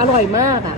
อร่อยมากอะ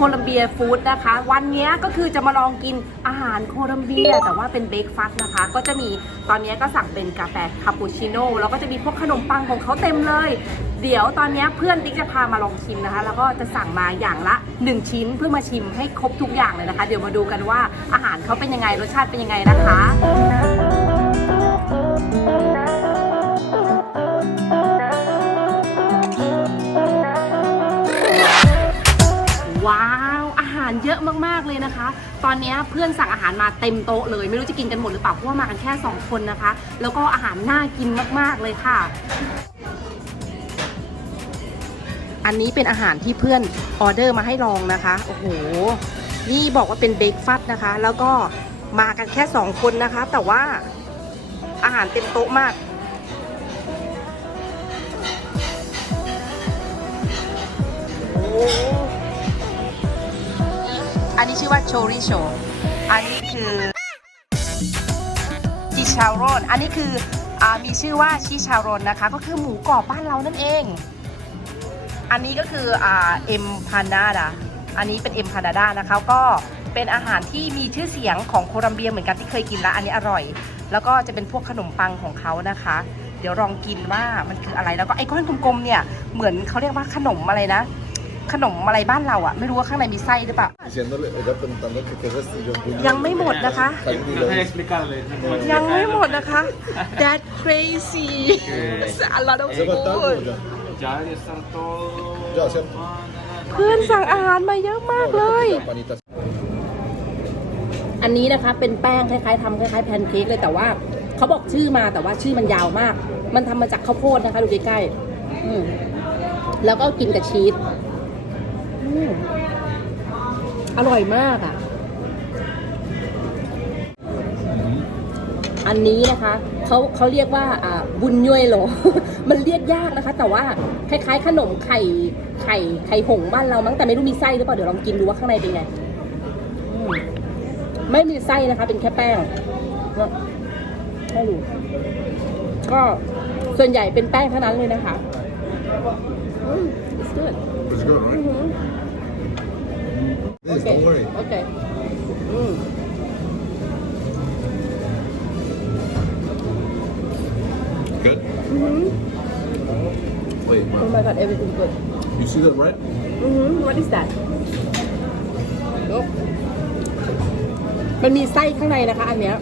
โคลัมเบียฟู้ดนะคะ วันนี้ก็คือจะมาลองกินอาหารโคลัมเบีย แต่ว่าเป็นเบรกฟาสต์นะคะ ก็จะมีตอนนี้ก็สั่งเป็นกาแฟคาปูชิโน่แล้วก็จะมีพวกขนมปังของเขาเต็มเลย เดี๋ยวตอนนี้เพื่อนติ๊กจะพามาลองชิมนะคะ แล้วก็จะสั่งมาอย่างละ 1 ชิ้นเพื่อมาชิมให้ครบทุกอย่างเลยนะคะ เดี๋ยวมาดูกันว่าอาหารเขาเป็นยังไงรสชาติเป็นยังไงนะคะ มากๆเลยนะคะ ตอนนี้เพื่อนสั่งอาหารมาเต็มโต๊ะเลย ไม่รู้จะกินกันหมดหรือเปล่าเพราะว่ามากันแค่ 2 คนนะคะ แล้วก็อาหารน่ากินมากๆเลยค่ะ อันนี้เป็นอาหารที่เพื่อนออเดอร์มาให้ลองนะคะ โอ้โห นี่บอกว่าเป็นเบรกฟาสต์นะคะ แล้วก็มากันแค่ 2 คนนะคะ แต่ว่าอาหารเต็มโต๊ะมากโอ้ อันนี้ชื่อว่าโชริโช อันนี้คือชิชารอนอันนี้คืออมีชื่อว่าชิชารอนนะคะ ก็คือหมูกรอบบ้านเรานั่นเอง อันนี้ก็คืออ่าเอ็มพานาดาอันนี้เป็นเอ็มพานาดานะคะ ก็เป็นอาหารที่มีชื่อเสียงของโคลัมเบียเหมือนกันที่เคยกินแล้ว อันนี้อร่อย แล้วก็จะเป็นพวกขนมปังของเขานะคะ เดี๋ยวลองกินว่ามันคืออะไร แล้วก็ไอ้ก้อนกลมๆเนี่ย เหมือนเขาเรียกว่าขนมอะไรนะ ขนมอะไรบ้านเราอะไม่รู้ว่าข้างในมีไส้หรือเปล่า Diciéndole, ella preguntando que qué recibió un puño. ยังไม่หมดนะคะ Deja de explicarle. ยังไม่หมดนะคะ that crazy It's a lot of ¿Se falta algo food ya? Ya debe estar todo. Ya, ¿cierto? เพื่อนสั่งอาหารมาเยอะมากเลย Panitas. อันนี้นะคะเป็นแป้งคล้ายๆทำคล้ายๆแพนเค้กเลยแต่ว่าเขาบอกชื่อมาแต่ว่าชื่อมันยาวมาก มันทำมาจากข้าวโพดนะคะดูใกล้ๆอืมแล้วก็กินกับชีส อืมอร่อยมากอะ อันนี้นะคะเขาเขาเรียกว่าอ่าบุญย่วยโหล มันเรียกยากนะคะ แต่ว่าคล้ายๆ ขนมไข่ไข่ไข่หงส์บ้านเรามั้งแต่ไม่รู้มีไส้หรือเปล่าเดี๋ยวลองกินดูว่าข้างในเป็นไงอืมไม่มีไส้นะคะ เป็นแค่แป้งเนี่ยให้ดูก็ส่วนใหญ่เป็นแป้งเท่านั้นเลยนะคะอืม it's good It's good, right? อือหือ Please, โอเค don't worry. โอเคอืม Good? อือหือ Wait, oh wow. my god everything good You see that, right? อือหือ what is that มันมีไส้ข้างในนะคะ อันเนี้ย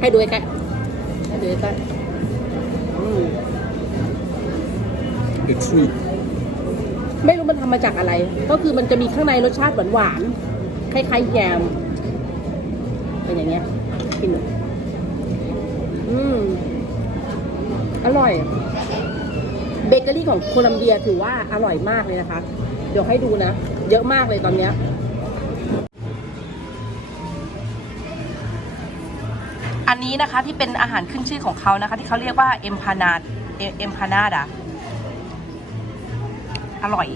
ให้ดูใกล้ๆให้ดูใกล้ๆอืม It's sweet. ไม่รู้มันทำมาจากอะไร ก็คือมันจะมีข้างในรสชาติหวานๆคล้ายๆแยม เป็นอย่างเงี้ยกินอืมอร่อย เบเกอรี่ของโคลัมเบียถือว่าอร่อยมากเลยนะคะ เดี๋ยวให้ดูนะ เยอะมากเลยตอนเนี้ยอันนี้นะคะที่เป็นอาหารขึ้นชื่อของเขานะคะ ที่เขาเรียกว่าเอ็มพานาดเอ็มพานาดา อร่อย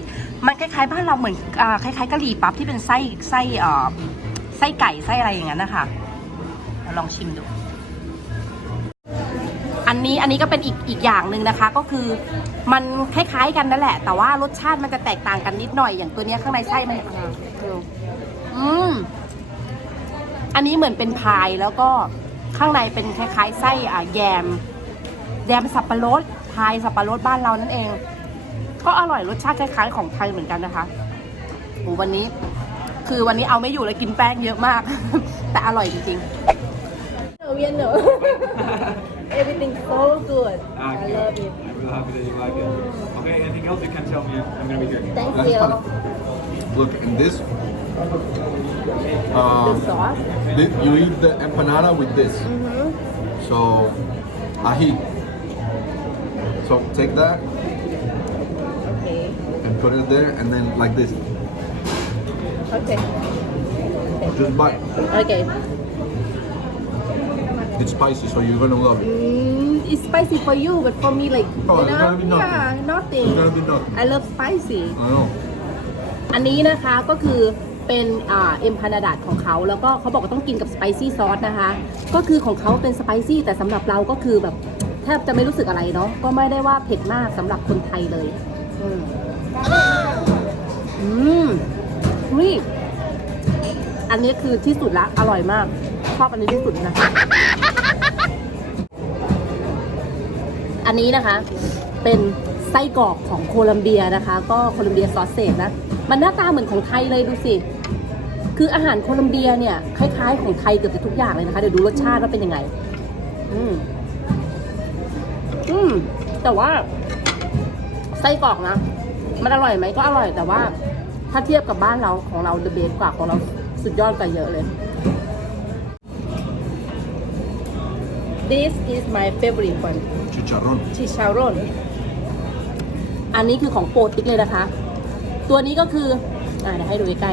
มันคล้ายๆบ้านเราเหมือนคล้ายๆกะหรี่ปั๊บที่เป็นไส้ไส้ไส้ไก่ไส้อะไรอย่างนั้นนะคะลองชิมดู อันนี้อันนี้ก็เป็นอีกอีกอย่างหนึ่งนะคะ ก็คือมันคล้ายๆกันนั่นแหละ แต่ว่ารสชาติมันจะแตกต่างกันนิดหน่อยอย่างตัวนี้ข้างในไส้มันอืมอันนี้เหมือนเป็นพายแล้วก็ข้างในเป็นคล้ายๆไส้อ่าแยม แยมสับปะรดไทยสับปะรดบ้านเรานั่นเอง ก็อร่อยรสชาติคล้ายๆของไทยเหมือนกันนะคะโอ้วันนี้ คือวันนี้เอาไม่อยู่เลยกินแป้งเยอะมาก แต่อร่อยจริงๆเวียนเหรอ everything so good Ah, I good. love it I'm real happy that you like it. Okay, anything else you can tell me? I'm gonna be here. thank That's you funny. Look, in this, the um, sauce thi- you eat the empanada with this. mm-hmm. So, ají. So take that okay and put it there, and then like this. okay Just bite. okay It's spicy, so you're gonna love it. mm, it's spicy for you but for me like Oh, you it's know gonna be nothing. yeah nothing It's gonna be nothing. I love spicy I know. อันนี้นะคะก็คือเป็นอ่าเอ็มพานาดัดของเขาแล้วก็เขาบอกว่าต้องกินกับสไปซี่ซอสนะคะ ก็คือของเขาเป็นสไปซี่แต่สำหรับเราก็คือแบบแทบจะไม่รู้สึกอะไรเนาะก็ไม่ได้ว่าเผ็ดมากสำหรับคนไทยเลย อืมอืมนี่อันนี้คือที่สุดละ อร่อยมาก ชอบอันนี้ที่สุดนะคะอันนี้นะคะ เป็นไส้กรอกของโคลัมเบียนะคะ ก็โคลัมเบียซอสเซจนะ มันหน้าตาเหมือนของไทยเลยดูสิ คืออาหารโคลัมเบียเนี่ย คล้ายๆของไทยเกือบจะทุกอย่างเลยนะคะ เดี๋ยวดูรสชาติว่าเป็นยังไง อืม อืม แต่ว่า ไส้กรอกนะ มันอร่อยไหมก็อร่อยแต่ว่า ถ้าเทียบกับบ้านเราของเราเดอะเบสกว่าของเราสุดยอดกว่าเยอะเลย This is my favorite one Chicharrón. ชิชารอนอันนี้คือของโปรดติ๊กเลยนะคะ ตัวนี้ก็คือ อ่าเดี๋ยวให้ดูใกล้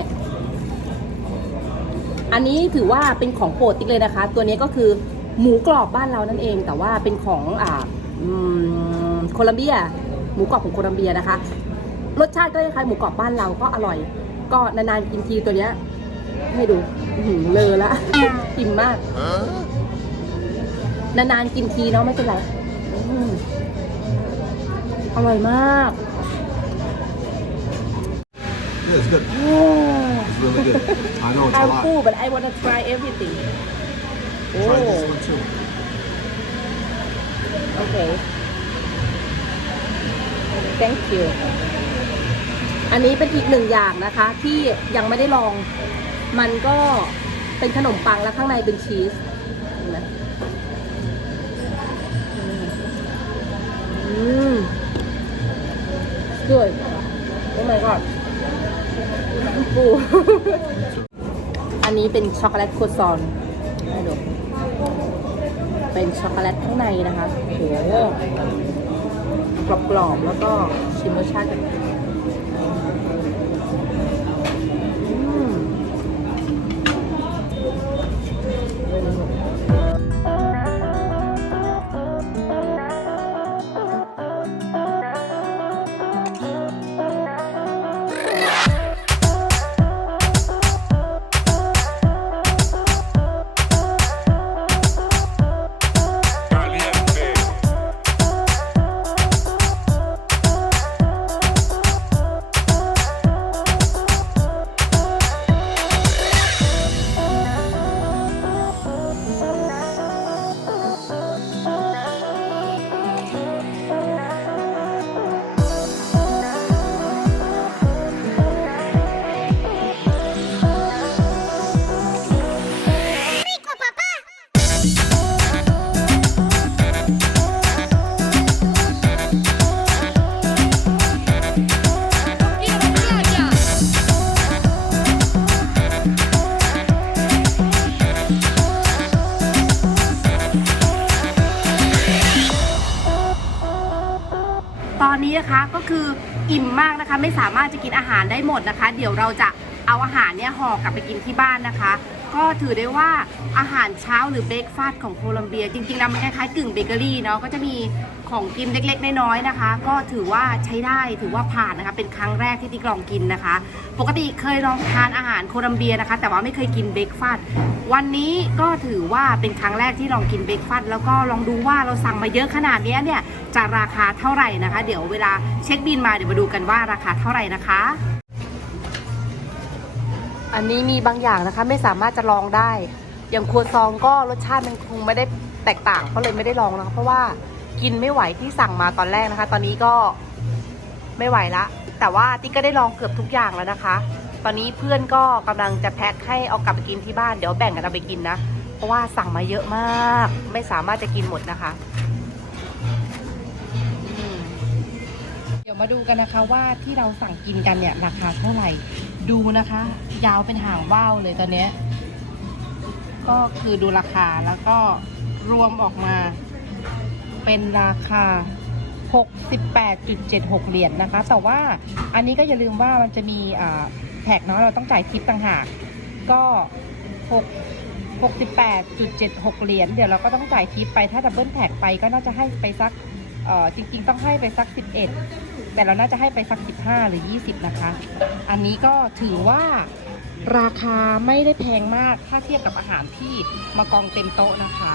ๆอันนี้ถือว่าเป็นของโปรดติ๊กเลยนะคะ ตัวนี้ก็คือหมูกรอบบ้านเรานั่นเอง แต่ว่าเป็นของอ่าอืมโคลัมเบีย หมูกรอบของโคลัมเบียนะคะ รสชาติก็คล้ายๆหมูกรอบบ้านเราก็อร่อย ก็นานๆกินทีตัวเนี้ยให้ดูอื้อหือเลอละอิ่มมาก นานๆกินทีเนาะไม่เป็นไรอืมอร่อยมาก Yeah, it's good. It's really good. I know it's a I'm lot. full but I wanna try everything Try this oh one too. okay thank you อันนี้เป็นอีกหนึ่งอย่างนะคะ ที่ยังไม่ได้ลอง มันก็เป็นขนมปังแล้วข้างในเป็นชีสเห็นไหมอืม good oh my god ปู อันนี้เป็นช็อกโกแลตโคซอนให้ดูเป็นช็อกโกแลตข้างในนะคะโอ้โห กรอบๆแล้วก็ชิมรสชาติกัน นนี้นะคะก็คืออิ่มมากนะคะ ไม่สามารถจะกินอาหารได้หมดนะคะ เดี๋ยวเราจะเอาอาหารเนี่ยห่อกลับไปกินที่บ้านนะคะ ก็ถือได้ว่าอาหารเช้าหรือเบรกฟาสต์ของโคลัมเบีย จริงๆแล้วมันคล้ายๆกึ่งเบเกอรี่เนาะก็จะมีของกินเล็กๆ น้อยๆนะคะ ก็ถือว่าใช้ได้ถือว่าผ่านนะคะ เป็นครั้งแรกที่ติ๊กลองกินนะคะ ปกติเคยลองทานอาหารโคลัมเบียนะคะ แต่ว่าไม่เคยกินเบรกฟาสต์วันนี้ก็ถือว่าเป็นครั้งแรกที่ลองกินเบรกฟาสต์แล้วก็ลองดูว่าเราสั่งมาเยอะขนาดนี้เนี่ยจะราคาเท่าไหร่นะคะ เดี๋ยวเวลาเช็คบินมาเดี๋ยวมาดูกันว่าราคาเท่าไหร่นะคะ อันนี้มีบางอย่างนะคะ ไม่สามารถจะลองได้ อย่างครัวซองก็รสชาติมันคงไม่ได้แตกต่างก็เลยไม่ได้ลองนะคะเพราะว่ากินไม่ไหวที่สั่งมาตอนแรกนะคะ ตอนนี้ก็ไม่ไหวละ แต่ว่าติ๊กก็ได้ลองเกือบทุกอย่างแล้วนะคะ ตอนนี้เพื่อนก็กำลังจะแพ็คให้เอากลับไปกินที่บ้านเดี๋ยวแบ่งกันเอาไปกินนะ เพราะว่าสั่งมาเยอะมาก ไม่สามารถจะกินหมดนะคะ เดี๋ยวมาดูกันนะคะว่าที่เราสั่งกินกันเนี่ยราคาเท่าไหร่ ดูนะคะ ยาวเป็นหางว่าวเลยตอนนี้ ก็คือดูราคาแล้วก็รวมออกมา เป็นราคา 68.76 เหรียญนนะคะ แต่ว่าอันนี้ก็อย่าลืมว่ามันจะมีแท็กเนาะเราต้องจ่ายทิปต่างหาก ก็6 68.76 เหรียญ เดี๋ยวเราก็ต้องจ่ายทิปไป ถ้าดับเบิลแท็กไปก็น่าจะให้ไปสัก เออจริง ๆ ต้องให้ไปสัก 11 แต่เราน่าจะให้ไปสัก 15 หรือ 20 นะคะ อันนี้ก็ถือว่าราคาไม่ได้แพงมากถ้าเทียบกับอาหารที่มากองเต็มโต๊ะนะคะ